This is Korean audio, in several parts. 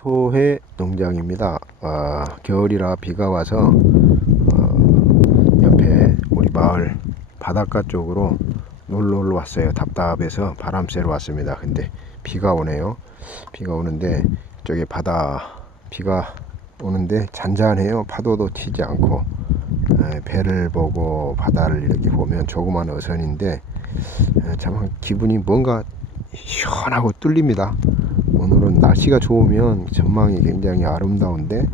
토해 농장입니다. 아, 겨울이라 비가 와서 어, 옆에 우리 마을 바닷가 쪽으로 놀러 왔어요. 답답해서 바람 쐬러 왔습니다. 근데 비가 오네요. 비가 오는데 저기 바다 비가 오는데 잔잔해요. 파도도 튀지 않고 에, 배를 보고 바다를 이렇게 보면 조그만 어선인데 에, 참 기분이 뭔가 시원하고 뚫립니다. 오늘은 날씨가 좋으면 전망이 굉장히 아름다운데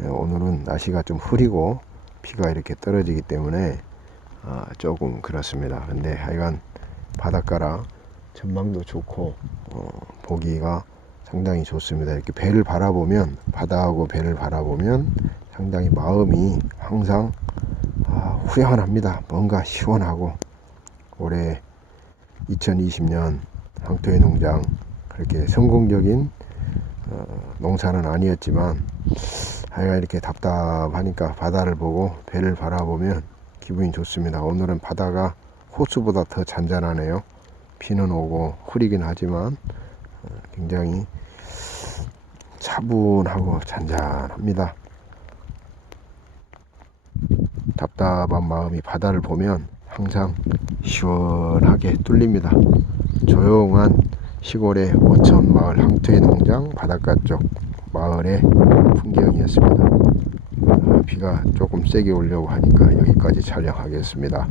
에, 오늘은 날씨가 좀 흐리고 비가 이렇게 떨어지기 때문에 아, 조금 그렇습니다. 근데 하여간 바닷가라 전망도 좋고 어, 보기가 상당히 좋습니다. 이렇게 배를 바라보면 바다하고 배를 바라보면 상당히 마음이 항상 아, 후련합니다. 뭔가 시원하고 올해 2020년 황토의 농장 그렇게 성공적인 어, 농사는 아니었지만 하여간 이렇게 답답하니까 바다를 보고 배를 바라보면 기분이 좋습니다. 오늘은 바다가 호수보다 더 잔잔하네요. 비는 오고 흐리긴 하지만 어, 굉장히 차분하고 잔잔합니다. 답답한 마음이 바다를 보면 항상 시원하게 뚫립니다. 조용한 시골의 어촌 마을 항토의 농장 바닷가 쪽 마을의 풍경이었습니다. 아, 비가 조금 세게 오려고 하니까 여기까지 촬영하겠습니다.